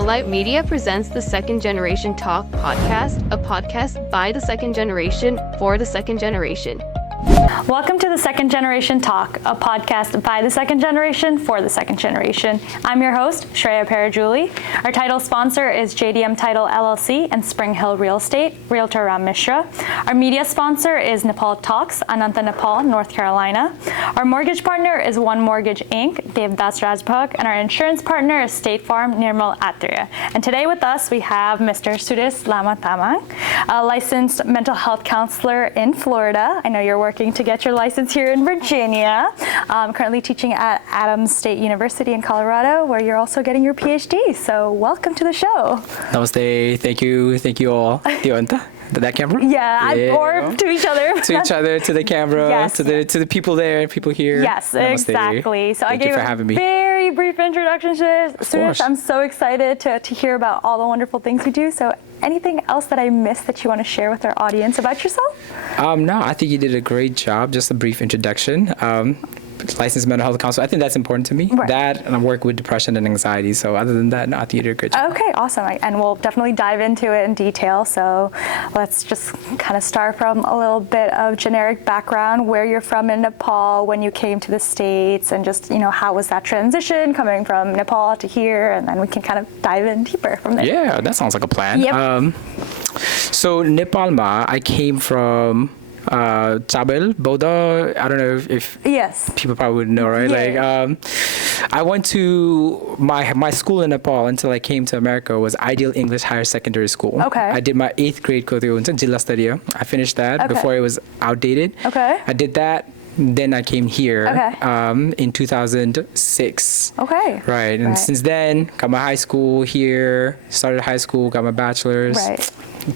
Alight Media presents the Second Generation Talk podcast, a podcast by the second generation for the second generation. Welcome to the Second Generation Talk, a podcast by the second generation for the second generation. I'm your host, Shreya Parajuli. Our title sponsor is JDM Title LLC and Spring Hill Real Estate, Realtor Ram Mishra. Our media sponsor is Nepal Talks, Ananta, Nepal, North Carolina. Our mortgage partner is One Mortgage Inc., Devdas Rajbhag, and our insurance partner is State Farm, Nirmal Atreya. And today with us, we have Mr. Suresh Lama, a licensed mental health counselor in Florida. I know you're working to get your license here in Virginia. Currently teaching at Adams State University in Colorado, where you're also getting your Ph.D. So welcome to the show. Namaste. Thank you all. That camera? Yeah. Or to each other. To each other, to the camera, yes. to the people there, people here. Yes, Namaste. Exactly. So Thank you for having me. Very brief introduction to Suresh. I'm so excited to hear about all the wonderful things you do. So anything else that I missed that you want to share with our audience about yourself? No, I think you did a great job. Just a brief introduction. Licensed mental health counselor. I think that's important to me. Right. That, and I work with depression and anxiety. So other than that, no, I think you did a good job. Okay, awesome. And we'll definitely dive into it in detail. So let's just kind of start from a little bit of generic background, where you're from in Nepal, when you came to the States, and just, how was that transition coming from Nepal to here? And then we can kind of dive in deeper from there. Yeah, that sounds like a plan. Yep. So Nepal, I came from Chabel, Boda. I don't know if yes, people probably would know, right? Yeah. I went to my school in Nepal until I came to America was Ideal English Higher Secondary School. Okay. I did my 8th grade Jilla Stadiya. I finished that before it was outdated. Okay. I did that. Then I came here in 2006. Okay. Right. And since then, got my high school here, started high school, got my bachelor's. Right.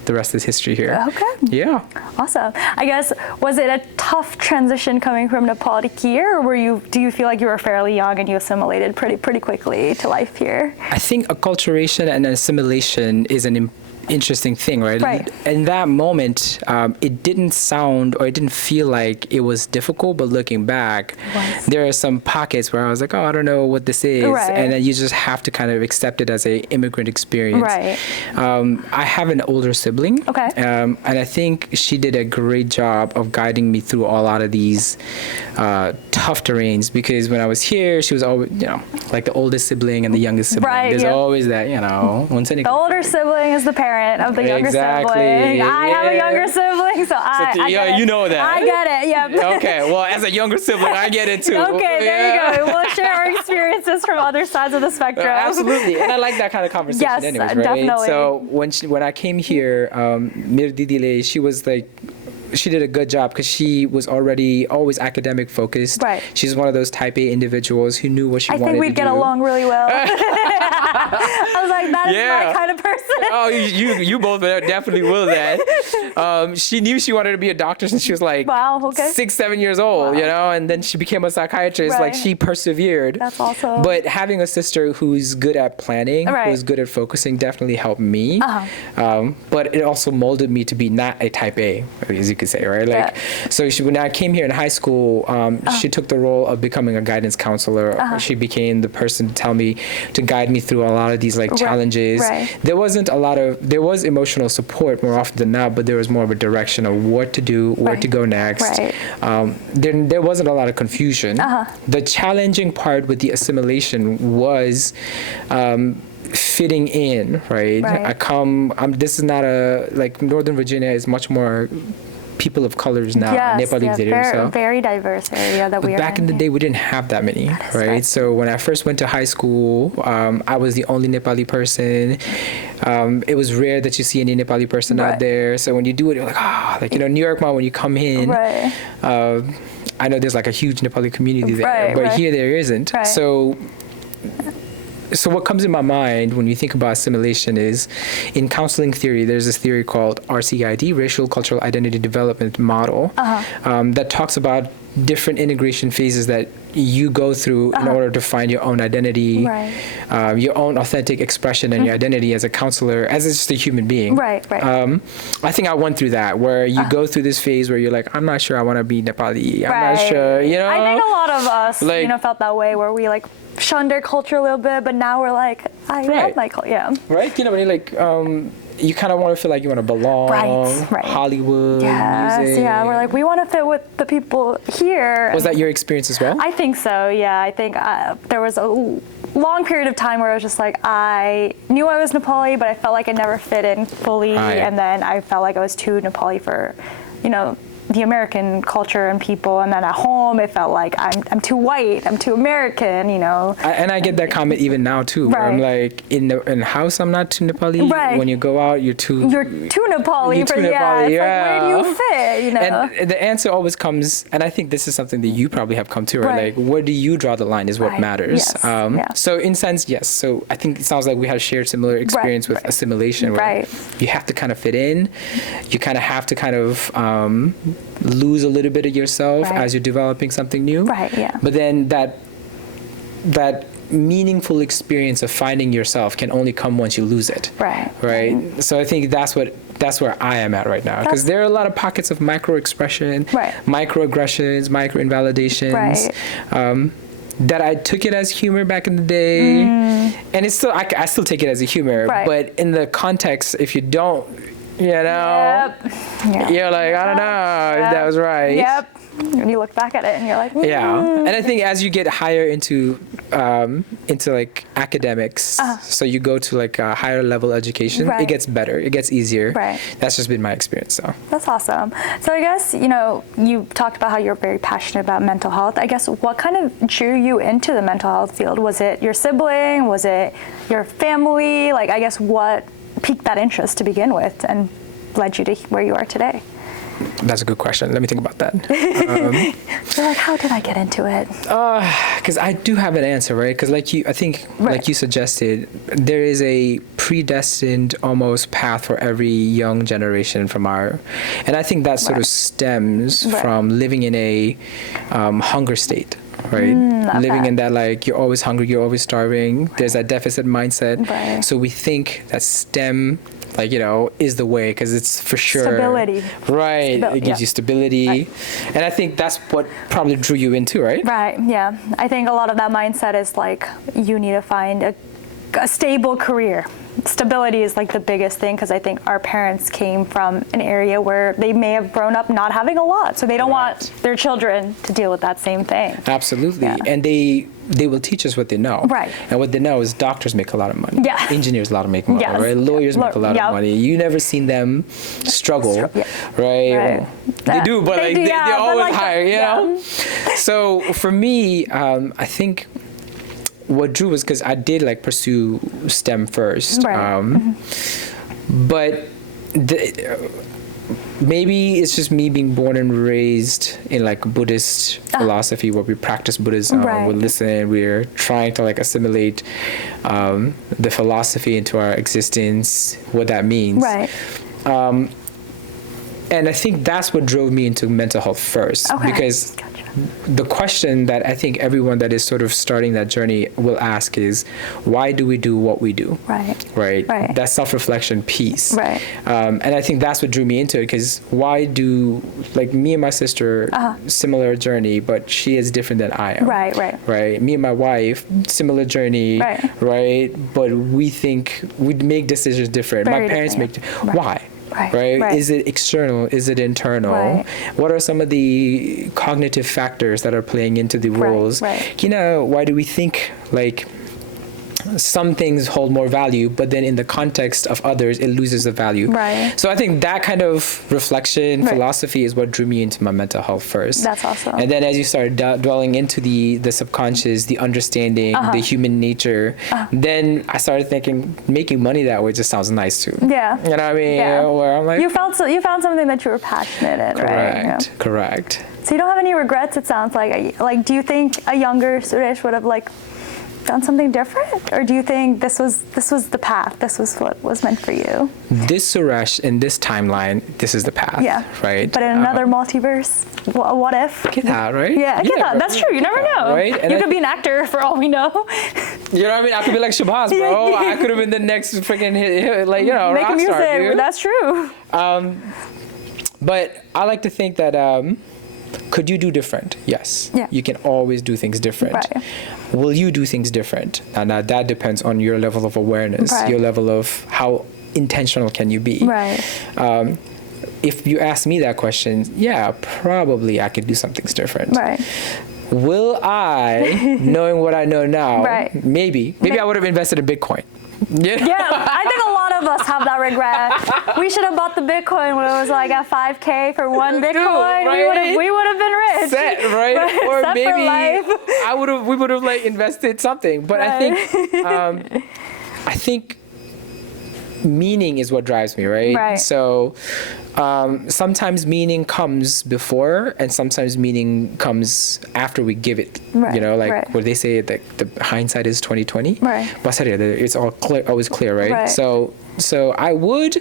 The rest is history here. Okay. Yeah. Awesome. I guess, was it a tough transition coming from Nepal to here, or do you feel like you were fairly young and you assimilated pretty quickly to life here? I think acculturation and assimilation is an interesting thing, right? Right. In that moment, it didn't sound or it didn't feel like it was difficult, but looking back, there are some pockets where I was like, oh, I don't know what this is. Right. And then you just have to kind of accept it as an immigrant experience. Right. I have an older sibling. Okay. And I think she did a great job of guiding me through a lot of these tough terrains, because when I was here, she was always, like the oldest sibling and the youngest sibling. Right, There's always that, the older sibling is the parent of the younger sibling. I have a younger sibling, so I get it. You know that. I get it, yeah. Okay, well, as a younger sibling, I get it too. Okay, there you go. We'll share our experiences from other sides of the spectrum. Absolutely, and I like that kind of conversation yes, anyways, right? Definitely. So when I came here, Mir Didile, she was like, she did a good job because she was already always academic focused. Right. She's one of those type A individuals who knew what she wanted to do. I think we'd get along really well. I was like, that is my kind of person. Oh, you both definitely will that. She knew she wanted to be a doctor since she was like 6-7 years old, and then she became a psychiatrist. Right. Like, she persevered. That's awesome. But having a sister who's good at planning, who's good at focusing, definitely helped me. But it also molded me to be not a type A, as you could say, right? Like, so when I came here in high school, she took the role of becoming a guidance counselor. She became the person to guide me through a lot of these challenges. Right. There was emotional support more often than not, but there was more of a direction of what to do, where to go next. Right. There wasn't a lot of confusion. The challenging part with the assimilation was fitting in, right? This is not Northern Virginia is much more people of colors now. Yes, Nepali very diverse area that we are in. Back in the day, we didn't have that many, right? So when I first went to high school, I was the only Nepali person. It was rare that you see any Nepali person out there. So when you do it, you're like, New York, when you come in, I know there's like a huge Nepali community there, but here there isn't. Right. So what comes in my mind when you think about assimilation is, in counseling theory, there's this theory called RCID, Racial Cultural Identity Development Model, that talks about different integration phases that you go through in order to find your own identity, your own authentic expression and your identity as a counselor, as just a human being. Right. I think I went through that, where you go through this phase where you're like, I'm not sure I want to be Nepali. I'm not sure, you know? I think a lot of us, like, felt that way, where we like shunned our culture a little bit, but now we're like, I love my culture. Yeah. Right? You know what I mean? Like, you kind of want to feel like you want to belong. Right. Hollywood, music. Yeah, we're like, we want to fit with the people here. Was that your experience as well? I think so, yeah. I think there was a long period of time where I was just like, I knew I was Nepali, but I felt like I never fit in fully. And then I felt like I was too Nepali for, the American culture and people, and then at home it felt like I'm too white, I'm too American, And I get that comment even now too. Where I'm like, in the house I'm not too Nepali. When you go out, you're too Nepali. It's like, where do you fit? And the answer always comes, and I think this is something that you probably have come to, right? Like, where do you draw the line is what matters. So in sense, yes. So I think it sounds like we have shared similar experience with assimilation, where you have to kind of fit in. You kind of have to kind of lose a little bit of yourself as you're developing something new. But then that meaningful experience of finding yourself can only come once you lose it. Right. So I think that's where I am at right now, because there are a lot of pockets of micro-expression, microaggressions, micro-invalidations, that I took it as humor back in the day, and it's still I still take it as a humor, but in the context, if you don't, you're like, I don't know if that was right. And you look back at it and you're like, And I think as you get higher into like academics, so you go to like a higher level education, it gets better, it gets easier. That's just been my experience. So that's awesome. So I guess you talked about how you're very passionate about mental health. I guess what kind of drew you into the mental health field? Was it your sibling? Was it your family? Like, I guess what piqued that interest to begin with and led you to where you are today? That's a good question. Let me think about that. You're like, how did I get into it? Because I do have an answer, right? Because like you suggested, there is a predestined almost path for every young generation and I think that sort of stems from living in a hunger state. Living in that, like, you're always hungry, you're always starving. There's that deficit mindset. So we think that STEM, like, is the way, because it's for sure stability. It gives you stability, and I think that's what probably drew you into, right? Yeah. I think a lot of that mindset is like, you need to find a stable career. Stability is like the biggest thing, because I think our parents came from an area where they may have grown up not having a lot, so they don't want their children to deal with that same thing. Absolutely. And they will teach us what they know. And what they know is doctors make a lot of money. Engineers make money, right? Lawyers make a lot of money. You never seen them struggle, right? They do, but they're always higher, So for me, I think what drew was because I did like pursue STEM first, but maybe it's just me being born and raised in like Buddhist philosophy, where we practice Buddhism, we listen, we're trying to like assimilate the philosophy into our existence, what that means. And I think that's what drove me into mental health first, because the question that I think everyone that is sort of starting that journey will ask is, why do we do what we do? That self-reflection piece. And I think that's what drew me into it, because why do, like, me and my sister, similar journey, but she is different than I am. Me and my wife, similar journey, but we think we'd make decisions different. My parents make, why? Is it external? Is it internal? What are some of the cognitive factors that are playing into the roles? Why do we think like some things hold more value, but then in the context of others, it loses the value. So I think that kind of reflection, philosophy is what drew me into my mental health first. That's awesome. And then as you start dwelling into the subconscious, the understanding, the human nature, then I started thinking making money that way just sounds nice too. You know what I mean? Where I'm like, you found something that you were passionate in, right? Correct. So you don't have any regrets, it sounds like. Like, do you think a younger Suresh would have like done something different? Or do you think this was the path? This was what was meant for you? This Suresh in this timeline, this is the path. Yeah. Right. But in another multiverse, what if? Get that, right? Yeah, get that. That's true. You never know. Right? And you could be an actor for all we know. You know what I mean? I could be like Shabazz, bro. I could have been the next freaking hit, like, making rock music. star, dude. That's true. But I like to think that could you do different? Yes. Yeah. You can always do things different. Right. Will you do things different? Now that depends on your level of awareness, right. your level of how intentional can you be. Right. If you ask me that question, yeah, probably I could do some things different. Right. Will I, knowing what I know now, right. maybe I would have invested in Bitcoin. Yeah, I think a lot of us have that regret. We should have bought the Bitcoin when it was like at $5K for one Bitcoin. Dude, right? We would have been rich. Set, right? Or set maybe for life. we would have like invested something. But right. I think meaning is what drives me, right? Right. So sometimes meaning comes before, and sometimes meaning comes after we give it. Right. You know, like right. what they say, that the hindsight is 20/20. Right. It's all clear, always clear, right? Right. So I would,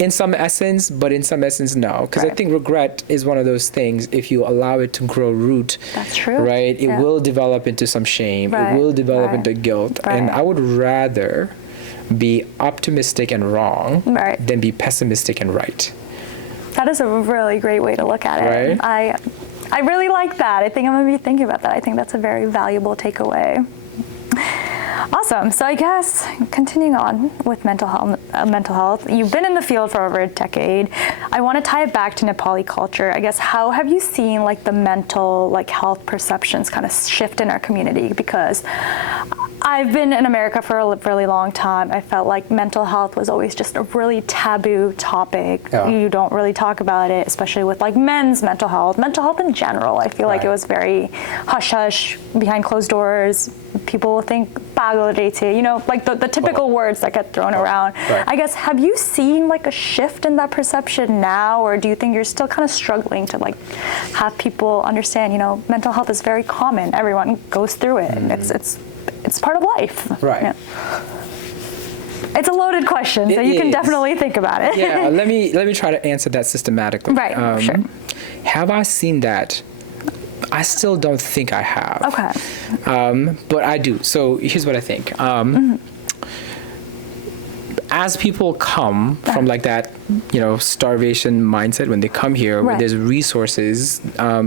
in some essence, but in some essence, no, because right. I think regret is one of those things. If you allow it to grow root, that's true. Right? It yeah. will develop into some shame. Right. It will develop right. into guilt, right. and I would rather be optimistic and wrong right. than be pessimistic and right. That is a really great way to look at it. Right? I really like that. I think I'm going to be thinking about that. I think that's a very valuable takeaway. Awesome. So I guess continuing on with mental health, you've been in the field for over a decade. I want to tie it back to Nepali culture. I guess how have you seen like the mental health perceptions kind of shift in our community? Because I've been in America for a really long time. I felt like mental health was always just a really taboo topic. Yeah. You don't really talk about it, especially with like men's mental health in general. I feel like it was very hush hush, behind closed doors. People will think you know, like the typical words that get thrown around. Right. I guess, have you seen like a shift in that perception now, or do you think you're still kind of struggling to like have people understand, you know, mental health is very common. Everyone goes through it. It's part of life. Right. Yeah. It's a loaded question, so you can definitely think about it. Yeah, let me try to answer that systematically. Right, sure. Have I seen that? I still don't think I have. Okay. But I do. So here's what I think. As people come from like that, you know, starvation mindset, when they come here, where there's resources,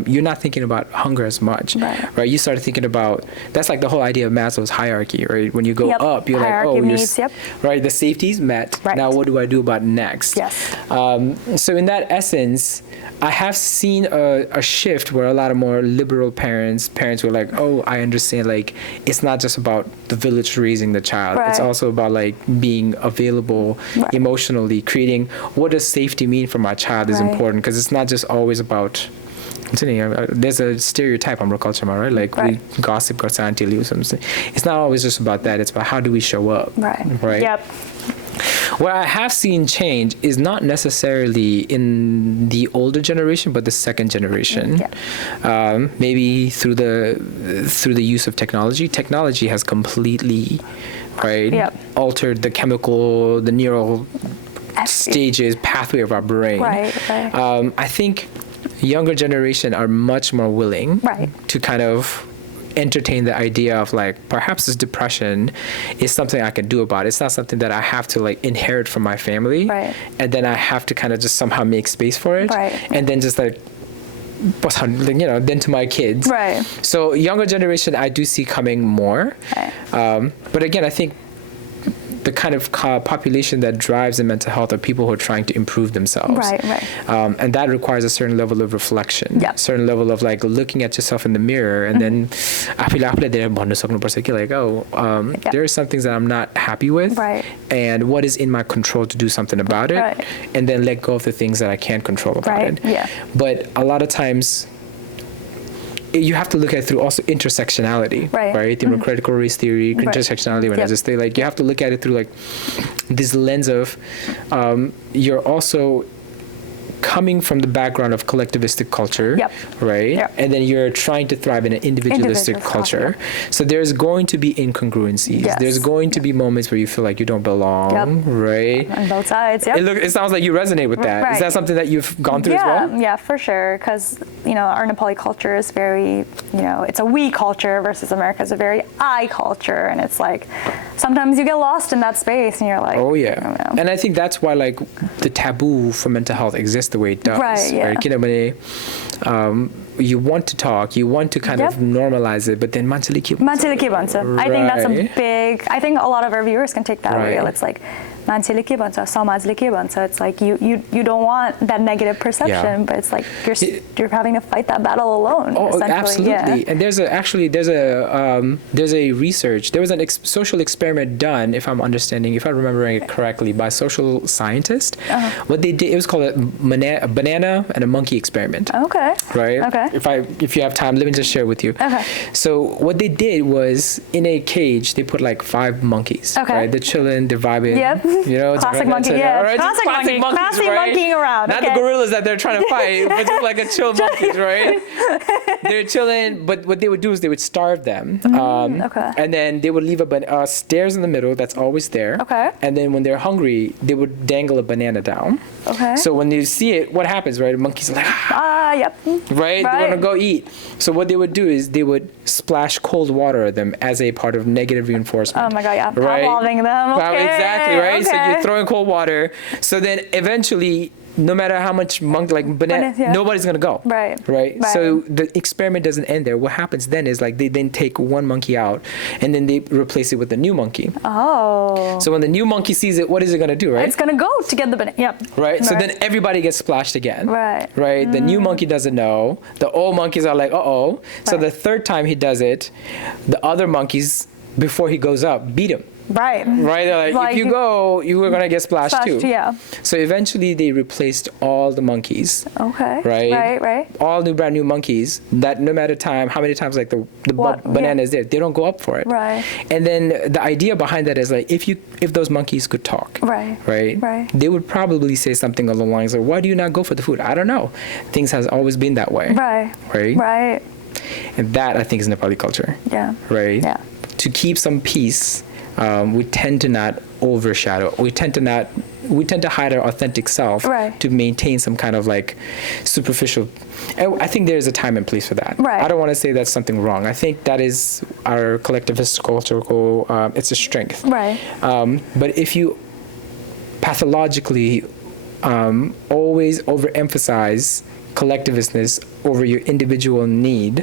you're not thinking about hunger as much, right? You start thinking about, that's like the whole idea of Maslow's hierarchy, right? When you go up, you're hierarchy like, needs, right, the safety's met. Right. Now what do I do about next? Yes. So in that essence, I have seen a shift where a lot of more liberal parents were like, oh, I understand, like, it's not just about the village raising the child. It's also about like being available emotionally, creating, what does safety mean for my child is important, because it's not just always about, there's a stereotype on culture, right? Like we gossip, it's not always just about that. It's about how do we show up, right? Yep. Where I have seen change is not necessarily in the older generation, but the second generation. Yeah. Maybe through the use of technology. Technology has completely, altered the neural stages, pathway of our brain. Right. I think younger generation are much more willing to kind of entertain the idea of like, perhaps this depression is something I can do about it. It's not something that I have to like inherit from my family, and then I have to kind of just somehow make space for it, and then just like, you know, then to my kids. So younger generation, I do see coming more, but again, I think the kind of population that drives the mental health are people who are trying to improve themselves. And that requires a certain level of reflection, a certain level of like looking at yourself in the mirror, and then I feel like, there are some things that I'm not happy with, and what is in my control to do something about it, and then let go of the things that I can't control about it. But a lot of times, you have to look at it through also intersectionality, right? The critical race theory, intersectionality, when I just say, like, you have to look at it through like this lens of, you're also coming from the background of collectivistic culture, right? Yep. And then you're trying to thrive in an individualistic culture. So there's going to be incongruencies. Yes. There's going to be moments where you feel like you don't belong, right? On both sides, It sounds like you resonate with that. Right. Is that something that you've gone through as well? Yeah, for sure. Because, our Nepali culture is very, it's a we culture versus America's a very I culture. And it's like, sometimes you get lost in that space and you're like, oh yeah. And I think that's why like the taboo for mental health exists the way it does. Right, yeah. Right? You want to talk, you want to kind of normalize it, but then Mansili Right. I think that's a big, I think a lot of our viewers can take that away. It's like, Mansili ke bhancha, samajle ke bhancha. It's like you don't want that negative perception, but it's like you're having to fight that battle alone. Oh, absolutely. Yeah. And there's a research. There was a social experiment done, if I'm remembering it correctly, by social scientists. What they did, it was called a banana and a monkey experiment. Okay. Right. Okay. If you have time, let me just share with you. Okay. So what they did was in a cage they put like 5 monkeys. Okay. Right. They're chilling, they're vibing. Yep. Classic monkey, right? Classic monkeys, right? monkeying around. Not the gorillas that they're trying to fight, but just like a chill monkeys, right? They're chilling, but what they would do is they would starve them. And then they would leave stairs in the middle that's always there. Okay. And then when they're hungry, they would dangle a banana down. Okay. So when you see it, what happens, right? The monkeys are like, yep. Right? They want to go eat. So what they would do is they would splash cold water at them as a part of negative reinforcement. Oh my God, yeah. Right? Pavloving them. Okay. Exactly, right? Okay. So you're throwing cold water. So then eventually, no matter how much banana, nobody's going to go. Right. So the experiment doesn't end there. What happens then is like they then take one monkey out and then they replace it with a new monkey. Oh. So when the new monkey sees it, what is it going to do, right? It's going to go to get the banana. Yep. Right. So then everybody gets splashed again. Right. Right. The new monkey doesn't know. The old monkeys are like, uh-oh. So the third time he does it, the other monkeys, before he goes up, beat him. Right. They're like, if you go, you are going to get splashed too. Yeah. So eventually they replaced all the monkeys. Okay. Right. All brand new monkeys that no matter how many times like the banana is there, they don't go up for it. Right. And then the idea behind that is like if those monkeys could talk. Right. They would probably say something along the lines of, why do you not go for the food? I don't know. Things has always been that way. Right. And that I think is Nepali culture. Yeah. Right. Yeah. To keep some peace. We tend to not overshadow. We tend to hide our authentic self to maintain some kind of like superficial. And I think there's a time and place for that. Right. I don't want to say that's something wrong. I think that is our collectivist cultural. It's a strength. Right. But if you pathologically always overemphasize collectivistness over your individual need,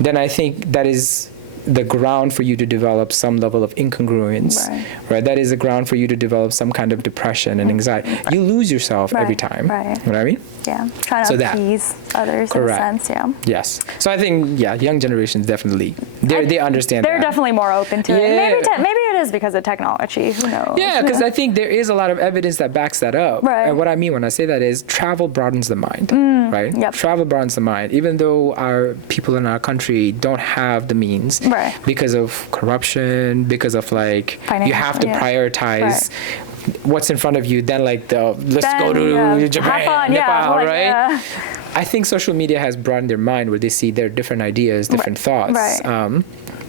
then I think that is the ground for you to develop some level of incongruence, right? That is the ground for you to develop some kind of depression and anxiety. You lose yourself every time. Right. You know what I mean? Yeah. Trying to appease others in a sense, Yes. So I think, young generations definitely, they understand They're definitely more open to it. Maybe it is because of technology. Who knows? Yeah, because I think there is a lot of evidence that backs that up. Right. And what I mean when I say that is travel broadens the mind, right? Yep. Travel broadens the mind. Even though our people in our country don't have the means, because of corruption, because of like you have to prioritize what's in front of you, then like let's go to Japan, Nepal, right? I think social media has broadened their mind where they see their different ideas, different thoughts.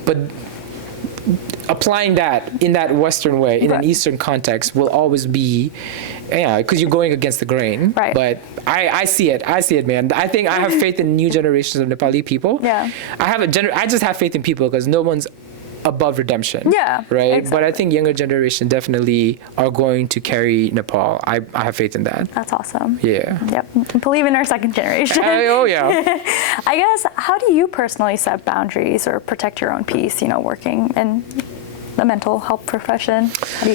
But applying that in that Western way, in an Eastern context, will always be, because you're going against the grain. Right. But I see it, man. I think I have faith in new generations of Nepali people. Yeah. I just have faith in people because no one's above redemption. Yeah. Right. Exactly. But I think younger generation definitely are going to carry Nepal. I have faith in that. That's awesome. Yeah. Yep. Believe in our second generation. Oh yeah. I guess, how do you personally set boundaries or protect your own peace, working in the mental health profession?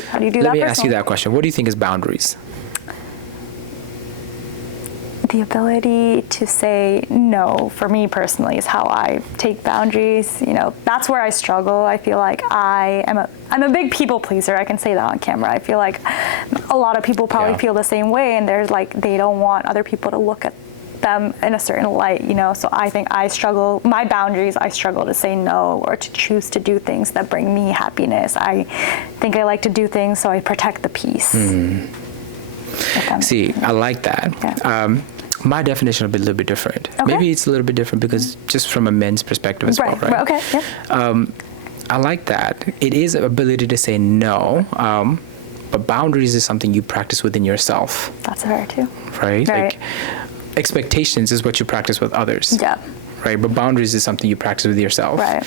How do you do that? Let me ask you that question. What do you think is boundaries? The ability to say no, for me personally, is how I take boundaries. That's where I struggle. I feel like I'm a big people pleaser. I can say that on camera. I feel like a lot of people probably feel the same way, and there's like they don't want other people to look at them in a certain light, So I think I struggle to say no or to choose to do things that bring me happiness. I think I like to do things so I protect the peace. See, I like that. Yeah. My definition will be a little bit different. Okay. Maybe it's a little bit different because just from a men's perspective as well, right? Okay. Yeah. I like that. It is an ability to say no, but boundaries is something you practice within yourself. That's fair too. Right? Right. Like expectations is what you practice with others. Yeah. Right? But boundaries is something you practice with yourself. Right.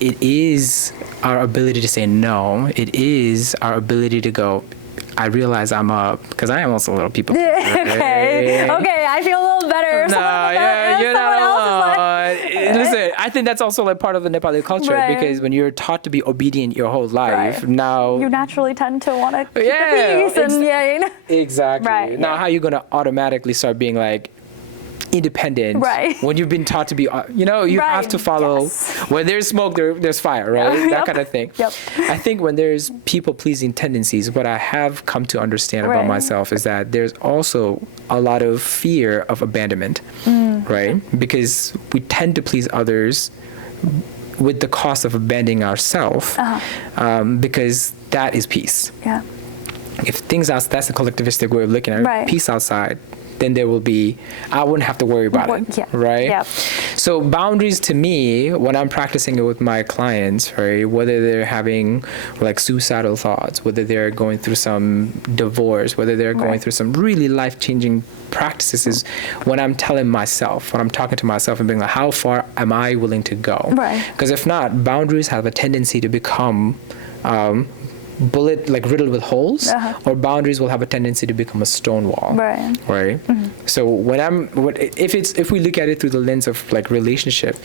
It is our ability to say no. It is our ability to go, I realize because I am also a little people. Okay. Okay, I feel a little better. No, yeah, you're not alone. Listen, I think that's also like part of the Nepali culture because when you're taught to be obedient your whole life, now you naturally tend to want to keep the peace and exactly. Right. Now, how are you gonna automatically start being like independent when you've been taught to be you have to follow where there's smoke there's fire, right? That kind of thing. I think when there's people-pleasing tendencies, what I have come to understand about myself is that there's also a lot of fear of abandonment, right? Because we tend to please others with the cost of abandoning ourselves, because that is peace. If things else, that's the collectivistic way of looking at it. Peace outside, then there will be, I wouldn't have to worry about it, right? So boundaries to me, when I'm practicing it with my clients, right, whether they're having like suicidal thoughts, whether they're going through some divorce, whether they're going through some really life-changing practices, is when I'm telling myself, when I'm talking to myself and being like, how far am I willing to go? Because if not, boundaries have a tendency to become riddled with holes, or boundaries will have a tendency to become a stone wall. Right. So if we look at it through the lens of like relationship,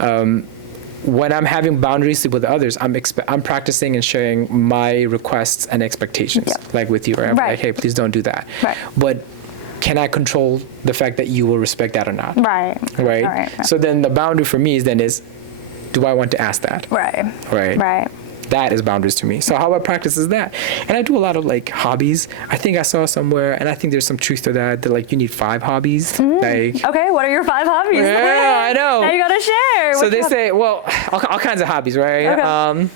when I'm having boundaries with others, I'm practicing and sharing my requests and expectations, like with you, right? I'm like, hey, please don't do that. But can I control the fact that you will respect that or not? Right. So then the boundary for me is, do I want to ask that? Right. That is boundaries to me. So how I practice is that. And I do a lot of like hobbies. I think I saw somewhere, and I think there's some truth to that like you need 5 hobbies. Like, okay, what are your 5 hobbies? Yeah, I know. Now you gotta share. So they say, well, all kinds of hobbies, right? Okay.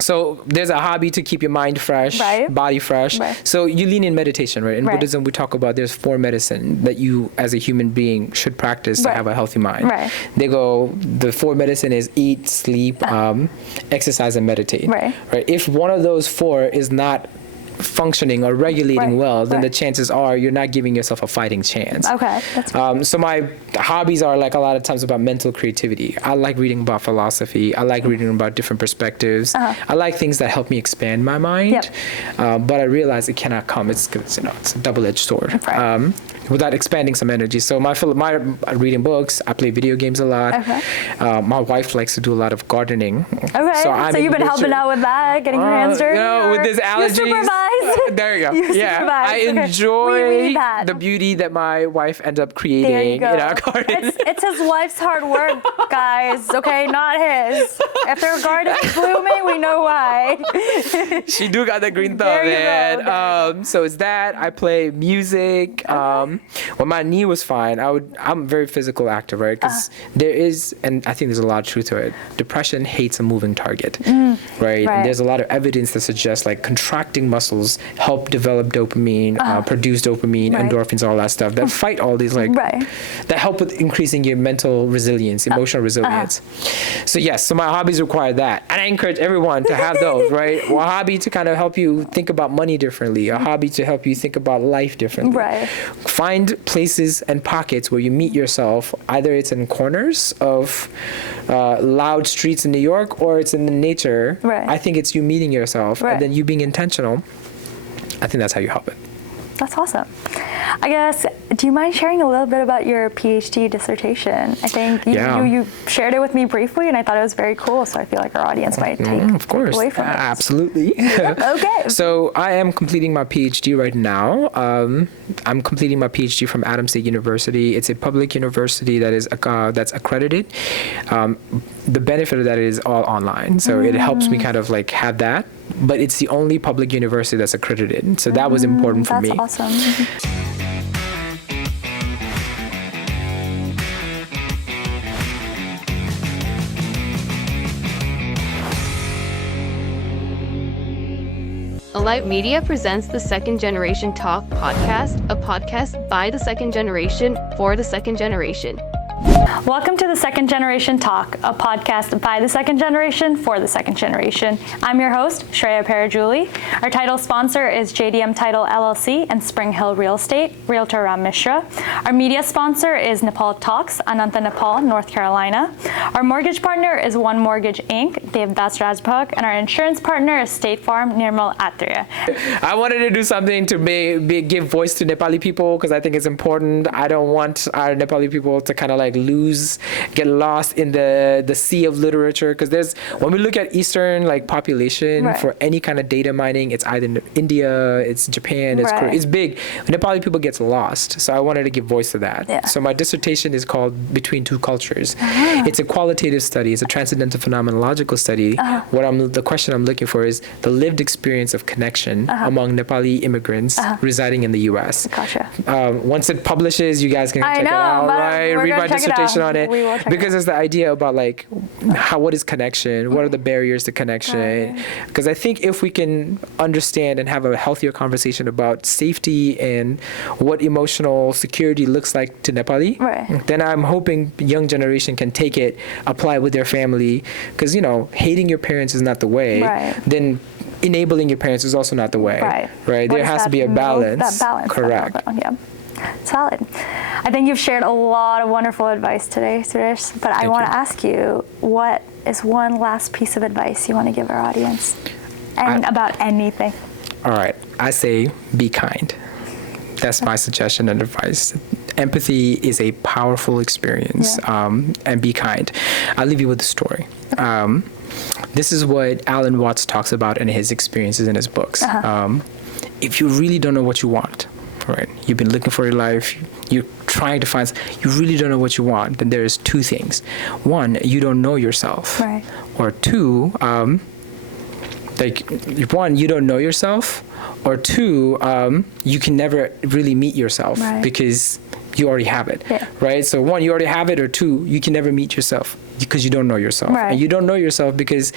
So there's a hobby to keep your mind fresh, body fresh. So you lean in meditation, right? In Buddhism, we talk about there's 4 medicine that you as a human being should practice to have a healthy mind. They go, the 4 medicine is eat, sleep, exercise, and meditate. Right? If one of those 4 is not functioning or regulating well, then the chances are you're not giving yourself a fighting chance. Okay. That's so my hobbies are like a lot of times about mental creativity. I like reading about philosophy. I like reading about different perspectives. I like things that help me expand my mind. But I realize it cannot come. It's a double-edged sword. Without expanding some energy. So my reading books, I play video games a lot. My wife likes to do a lot of gardening. So you've been helping out with that, getting your hands dirty? With this allergies. You supervise. There you go. I enjoy the beauty that my wife ends up creating in our garden. It's his wife's hard work, guys, okay? Not his. If their garden is blooming, we know why. She do got that green thumb, man. So it's that. I play music. When my knee was fine, I'm a very physical actor, right? Because there is, and I think there's a lot of truth to it, depression hates a moving target, right? And there's a lot of evidence that suggests like contracting muscles help develop dopamine, produce dopamine, endorphins, all that stuff that fight all these that help with increasing your mental resilience, emotional resilience. So yes, so my hobbies require that. And I encourage everyone to have those, right? A hobby to kind of help you think about money differently, a hobby to help you think about life differently. Find places and pockets where you meet yourself. Either it's in corners of loud streets in New York, or it's in the nature. I think it's you meeting yourself and then you being intentional. I think that's how you help it. That's awesome. I guess, do you mind sharing a little bit about your PhD dissertation? I think you shared it with me briefly, and I thought it was very cool, so I feel like our audience might take away from it. Absolutely. Okay. So I am completing my PhD right now. I'm completing my PhD from Adams State University. It's a public university that is that's accredited. The benefit of that is all online, so it helps me kind of like have that. But it's the only public university that's accredited, so that was important for me. That's awesome. A Light Media presents the Second Generation Talk podcast, a podcast by the second generation for the second generation. Welcome to the Second Generation Talk, a podcast by the second generation for the second generation. I'm your host, Shreya Parajuli. Our title sponsor is JDM Title LLC and Spring Hill Real Estate, Realtor Ram Mishra. Our media sponsor is Nepal Talks, Ananta, Nepal, North Carolina. Our mortgage partner is One Mortgage Inc., Devdas Rajbhag, and our insurance partner is State Farm, Nirmal Atreya. I wanted to do something to give voice to Nepali people because I think it's important. I don't want our Nepali people to kind of like get lost in the sea of literature, because when we look at Eastern population for any kind of data mining, it's either India, it's Japan, it's Korea, it's big. Nepali people gets lost, so I wanted to give voice to that. Yeah. So my dissertation is called Between Two Cultures. It's a qualitative study, it's a transcendental phenomenological study. The question I'm looking for is the lived experience of connection among Nepali immigrants residing in the U.S. Gotcha. Once it publishes, you guys can check it out, right? Read my dissertation on it, because it's the idea about what is connection, what are the barriers to connection, because I think if we can understand and have a healthier conversation about safety and what emotional security looks like to Nepali, then I'm hoping young generation can take it, apply it with their family, because hating your parents is not the way, then enabling your parents is also not the way, right? There has to be a balance. That balance. Correct. Yeah. Solid. I think you've shared a lot of wonderful advice today, Suresh, but I want to ask you, what is one last piece of advice you want to give our audience? And about anything. All right. I say be kind. That's my suggestion and advice. Empathy is a powerful experience, and be kind. I'll leave you with a story. This is what Alan Watts talks about in his experiences in his books. If you really don't know what you want, right? You've been looking for your life, you're trying to find, you really don't know what you want, then there's two things. One, you don't know yourself. Right. Or two, one, you don't know yourself, or two, you can never really meet yourself because you already have it, right? So one, you already have it, or two, you can never meet yourself because you don't know yourself. And you don't know yourself because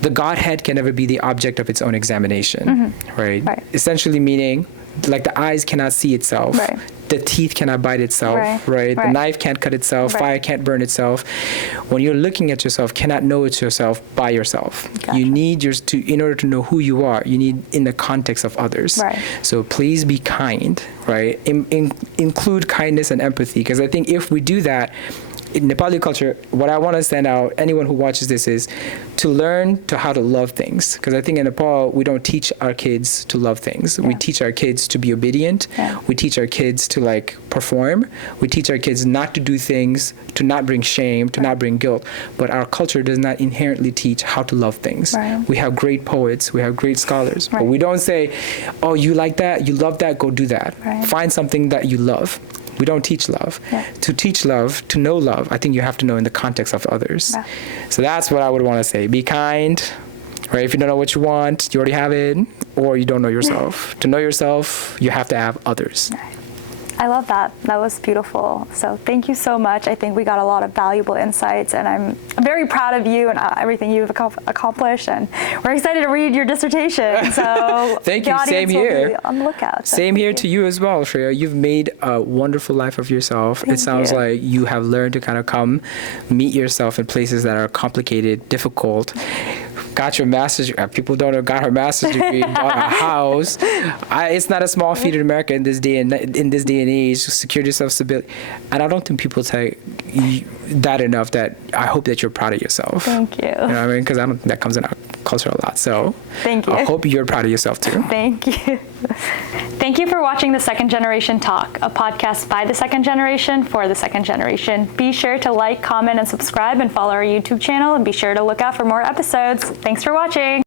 the Godhead can never be the object of its own examination, right? Essentially meaning, the eyes cannot see itself, the teeth cannot bite itself, right? The knife can't cut itself, fire can't burn itself. When you're looking at yourself, cannot know it yourself by yourself. You need in order to know who you are, you need in the context of others. So please be kind, right? Include kindness and empathy, because I think if we do that, in Nepali culture, what I want to send out, anyone who watches this, is to learn how to love things. Because I think in Nepal, we don't teach our kids to love things. We teach our kids to be obedient. We teach our kids to perform. We teach our kids not to do things, to not bring shame, to not bring guilt. But our culture does not inherently teach how to love things. We have great poets, we have great scholars. But we don't say, oh, you like that, you love that, go do that. Find something that you love. We don't teach love. To teach love, to know love, I think you have to know in the context of others. So that's what I would want to say. Be kind, right? If you don't know what you want, you already have it, or you don't know yourself. To know yourself, you have to have others. I love that. That was beautiful. So thank you so much. I think we got a lot of valuable insights, and I'm very proud of you and everything you've accomplished, and we're excited to read your dissertation. So thank you. Same here. On the lookout. Same here to you as well, Shreya. You've made a wonderful life of yourself. It sounds like you have learned to kind of come meet yourself in places that are complicated, difficult. Got your master's. People don't know. Got her master's degree. Bought a house. It's not a small feat in America in this day and age. Secure yourself stability, and I don't think people tell you that enough. That I hope that you're proud of yourself. Thank you. You know what I mean? Because I don't think that comes in our culture a lot. So thank you. I hope you're proud of yourself too. Thank you. Thank you for watching the Second Generation Talk, a podcast by the second generation for the second generation. Be sure to like, comment, and subscribe, and follow our YouTube channel, and be sure to look out for more episodes. Thanks for watching.